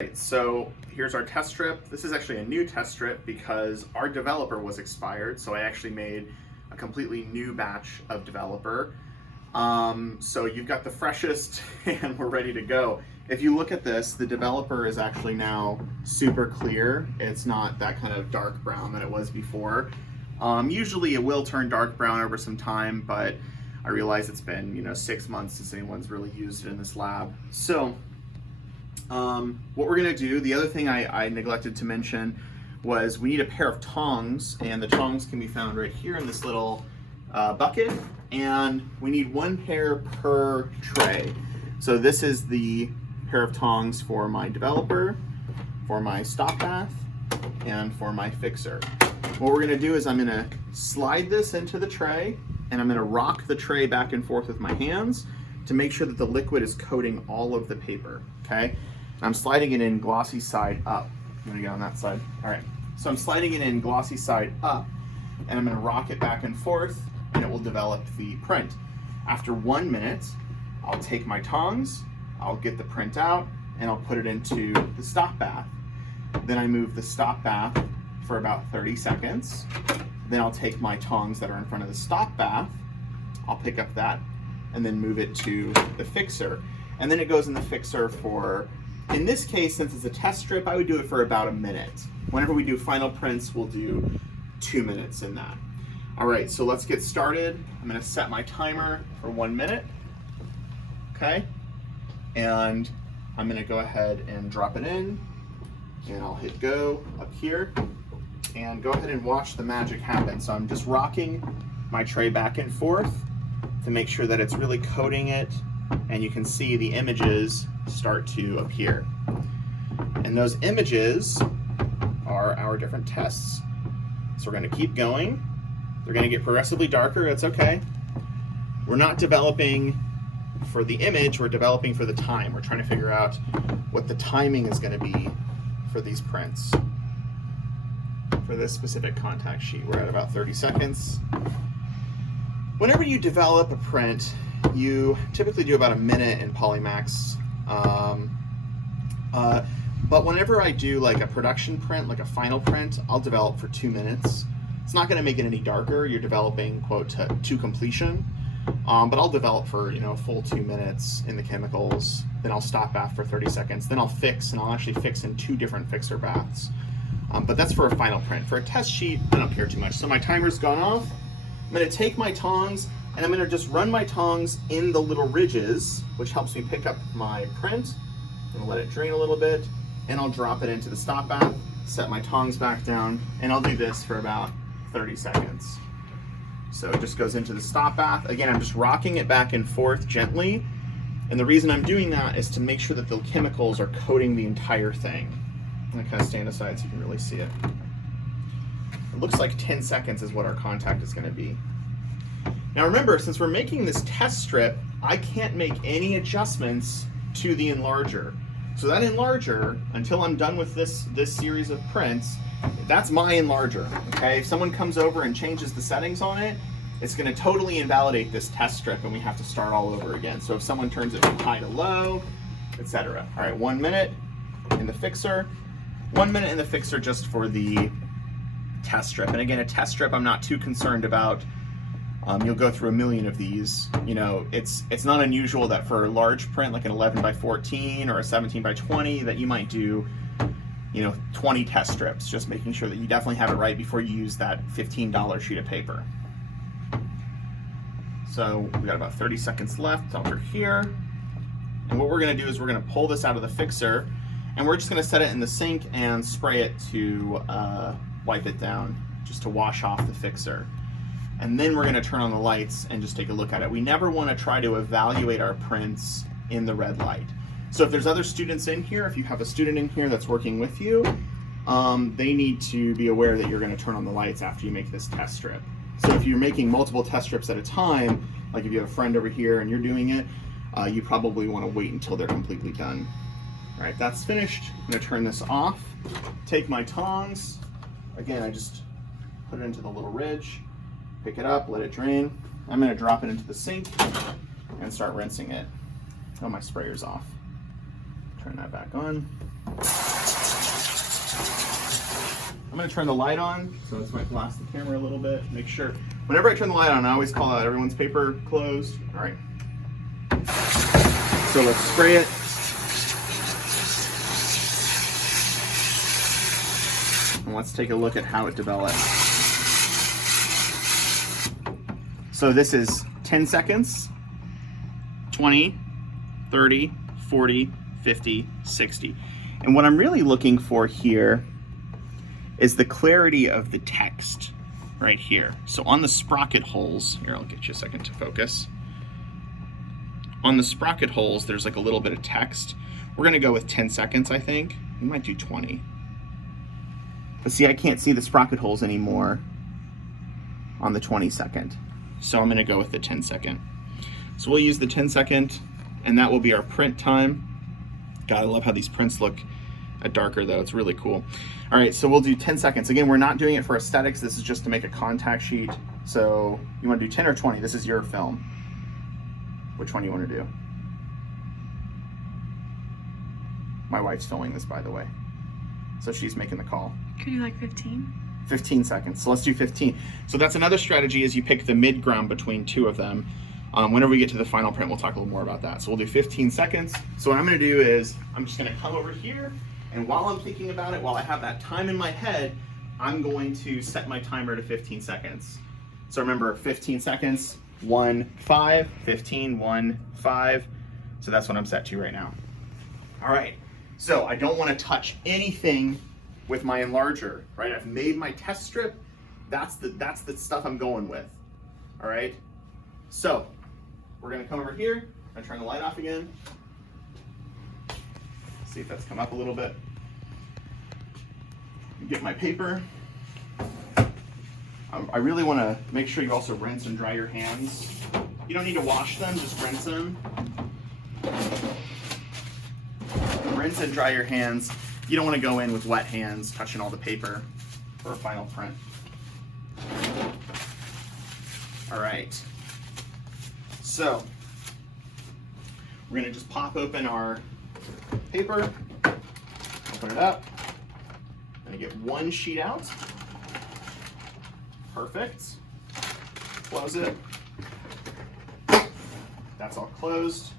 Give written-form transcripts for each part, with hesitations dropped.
Right, so here's our test strip. This is actually a new test strip because our developer was expired, so I actually made a completely new batch of developer. So you've got the freshest and we're ready to go. If you look at this, the developer is actually now super clear. It's not that kind of dark brown that it was before. Usually it will turn dark brown over some time, but I realize it's been 6 months since anyone's really used it in this lab. So what we're gonna do, the other thing I neglected to mention was we need a pair of tongs, and the tongs can be found right here in this little bucket, and we need one pair per tray. So this is the pair of tongs for my developer, for my stop bath, and for my fixer. What we're gonna do is I'm gonna slide this into the tray, and I'm gonna rock the tray back and forth with my hands to make sure that the liquid is coating all of the paper, okay? I'm sliding it in glossy side up. I'm gonna go on that side. All right, so I'm sliding it in glossy side up, and I'm gonna rock it back and forth, and it will develop the print. After 1 minute, I'll take my tongs, I'll get the print out, and I'll put it into the stop bath. Then I move the stop bath for about 30 seconds. Then I'll take my tongs that are in front of the stop bath, I'll pick up that, and then move it to the fixer. And then it goes in the fixer for, in this case, since it's a test strip, I would do it for about a minute. Whenever we do final prints, we'll do 2 minutes in that. All right, so let's get started. I'm gonna set my timer for 1 minute, okay? And I'm gonna go ahead and drop it in, and I'll hit go up here, and go ahead and watch the magic happen. So I'm just rocking my tray back and forth to make sure that it's really coating it, and you can see the images start to appear. And those images are our different tests. So we're gonna keep going. They're gonna get progressively darker, it's okay. We're not developing for the image, we're developing for the time. We're trying to figure out what the timing is gonna be for these prints. For this specific contact sheet, we're at about 30 seconds. Whenever you develop a print, you typically do about a minute in Polymax. But whenever I do like a production print, like a final print, I'll develop for 2 minutes. It's not gonna make it any darker. You're developing, quote, to completion. But I'll develop for a full 2 minutes in the chemicals. Then I'll stop bath for 30 seconds. Then I'll fix, and I'll actually fix in 2 different fixer baths. But that's for a final print. For a test sheet, I don't care too much. So my timer's gone off. I'm gonna take my tongs, and I'm gonna just run my tongs in the little ridges, which helps me pick up my print. I'm gonna let it drain a little bit, and I'll drop it into the stop bath, set my tongs back down, and I'll do this for about 30 seconds. So it just goes into the stop bath. Again, I'm just rocking it back and forth gently, and the reason I'm doing that is to make sure that the chemicals are coating the entire thing. I'm gonna kind of stand aside so you can really see it. It looks like 10 seconds is what our contact is gonna be. Now remember, since we're making this test strip, I can't make any adjustments to the enlarger. So that enlarger, until I'm done with this series of prints, that's my enlarger, okay? If someone comes over and changes the settings on it, it's gonna totally invalidate this test strip and we have to start all over again. So if someone turns it from high to low, etc. All right, 1 minute in the fixer, 1 minute in the fixer just for the test strip. And again, a test strip I'm not too concerned about. You'll go through a million of these. It's not unusual that for a large print, like an 11 by 14 or a 17 by 20, that you might do 20 test strips, just making sure that you definitely have it right before you use that $15 sheet of paper. So we got about 30 seconds left over here. And what we're gonna do is we're gonna pull this out of the fixer, and we're just gonna set it in the sink and spray it to wipe it down, just to wash off the fixer. And then we're gonna turn on the lights and just take a look at it. We never wanna try to evaluate our prints in the red light. So if there's other students in here, if you have a student in here that's working with you, they need to be aware that you're gonna turn on the lights after you make this test strip. So if you're making multiple test strips at a time, like if you have a friend over here and you're doing it, you probably wanna wait until they're completely done. All right, that's finished. I'm gonna turn this off, take my tongs. Again, I just put it into the little ridge, pick it up, let it drain. I'm gonna drop it into the sink and start rinsing it. Oh, my sprayer's off. Turn that back on. I'm gonna turn the light on, so this might blast the camera a little bit. Make sure, whenever I turn the light on, I always call out everyone's paper closed. All right. So let's spray it. And let's take a look at how it develops. So this is 10 seconds, 20, 30, 40, 50, 60. And what I'm really looking for here is the clarity of the text right here. So on the sprocket holes, here, I'll get you a second to focus. On the sprocket holes, there's like a little bit of text. We're gonna go with 10 seconds, I think. We might do 20. But see, I can't see the sprocket holes anymore on the 20 second. So I'm gonna go with the 10 second. So we'll use the 10 second, and that will be our print time. God, I love how these prints look darker though, it's really cool. All right, so we'll do 10 seconds. Again, we're not doing it for aesthetics, this is just to make a contact sheet. So you wanna do 10 or 20? This is your film. Which one do you wanna do? My wife's filming this, by the way. So she's making the call. Could you like 15? 15 seconds, so let's do 15. So that's another strategy, is you pick the mid ground between two of them. Whenever we get to the final print, we'll talk a little more about that. So we'll do 15 seconds. So what I'm gonna do is, I'm just gonna come over here, and while I'm thinking about it, while I have that time in my head, I'm going to set my timer to 15 seconds. So remember, 15 seconds, 1, 5, 15, 1, 5. So that's what I'm set to right now. All right, so I don't wanna touch anything with my enlarger, right? I've made my test strip. That's the stuff I'm going with, all right? So we're gonna come over here and turn the light off again. See if that's come up a little bit. Get my paper. I really wanna make sure you also rinse and dry your hands. You don't need to wash them, just rinse them. Rinse and dry your hands. You don't wanna go in with wet hands, touching all the paper for a final print. All right. So we're gonna just pop open our paper, open it up. I'm gonna get one sheet out. Perfect. Close it. That's all closed.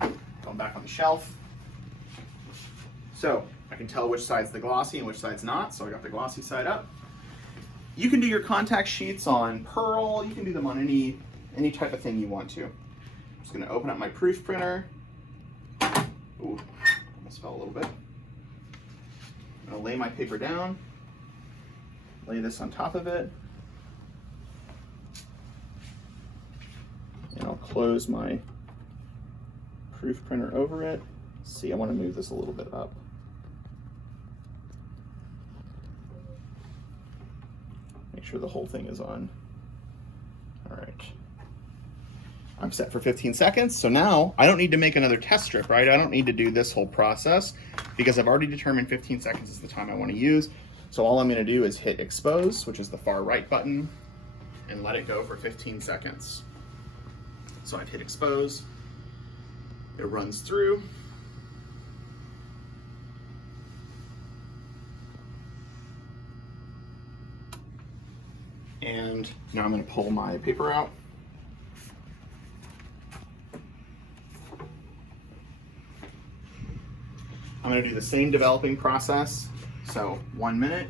Going back on the shelf. So I can tell which side's the glossy and which side's not, so I got the glossy side up. You can do your contact sheets on Pearl, you can do them on any type of thing you want to. I'm just gonna open up my proof printer. Ooh, almost fell a little bit. I'm gonna lay my paper down, lay this on top of it, and I'll close my proof printer over it. See, I wanna move this a little bit up. Make sure the whole thing is on. All right. I'm set for 15 seconds. So now I don't need to make another test strip, right? I don't need to do this whole process because I've already determined 15 seconds is the time I want to use. So all I'm going to do is hit expose, which is the far right button, and let it go for 15 seconds. So I've hit expose. It runs through. And now I'm going to pull my paper out. I'm going to do the same developing process. So 1 minute.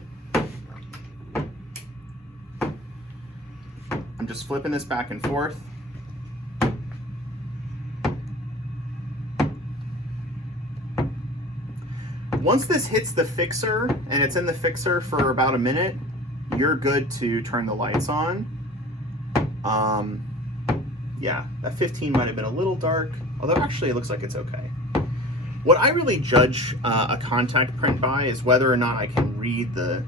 I'm just flipping this back and forth. Once this hits the fixer and it's in the fixer for about a minute, you're good to turn the lights on. Yeah, that 15 might have been a little dark, although actually it looks like it's okay. What I really judge a contact print by is whether or not I can read the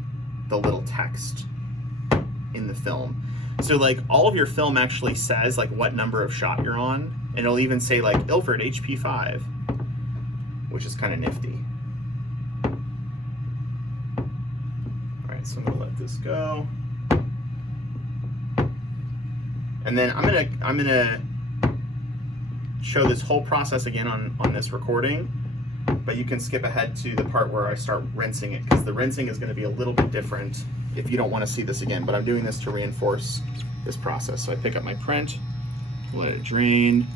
little text in the film. So like all of your film actually says like what number of shot you're on, and it'll even say like Ilford HP 5, which is kind of nifty. So I'm gonna let this go, and then I'm gonna show this whole process again on this recording. but you can skip ahead to the part where I start rinsing it, because the rinsing is going to be a little bit different if you don't want to see this again, but I'm doing this to reinforce this process. So I pick up my print, let it drain,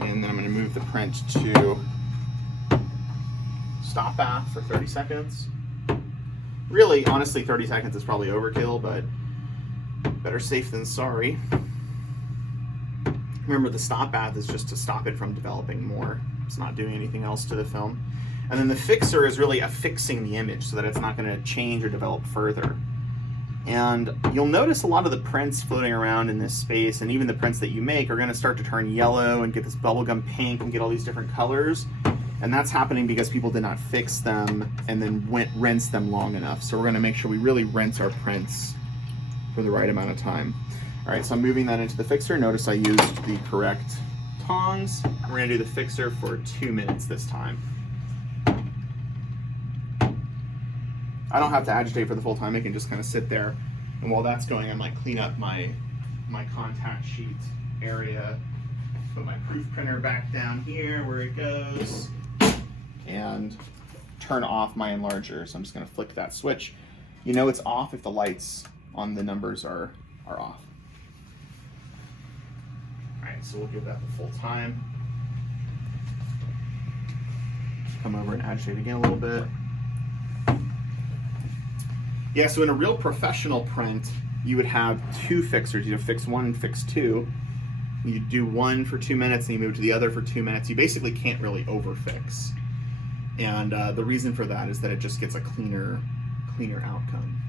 and then I'm going to move the print to stop bath for 30 seconds. Really, honestly, 30 seconds is probably overkill, but better safe than sorry. Remember, the stop bath is just to stop it from developing more. It's not doing anything else to the film. And then the fixer is really affixing the image so that it's not going to change or develop further. And you'll notice a lot of the prints floating around in this space, and even the prints that you make, are going to start to turn yellow and get this bubblegum pink and get all these different colors. And that's happening because people did not fix them and then rinse them long enough. So we're going to make sure we really rinse our prints for the right amount of time. All right, so I'm moving that into the fixer. Notice I used the correct tongs. We're going to do the fixer for 2 minutes this time. I don't have to agitate for the full time. It can just kind of sit there. And while that's going, I might clean up my contact sheet area. Put my proof printer back down here where it goes. And turn off my enlarger. So I'm just going to flick that switch. You know it's off if the lights on the numbers are off. All right, so we'll give that the full time. Come over and agitate again a little bit. Yeah, so in a real professional print, you would have 2 fixers. You'd have fix 1 and fix 2. You do one for 2 minutes, and you move to the other for 2 minutes. You basically can't really overfix. And the reason for that is that it just gets a cleaner outcome.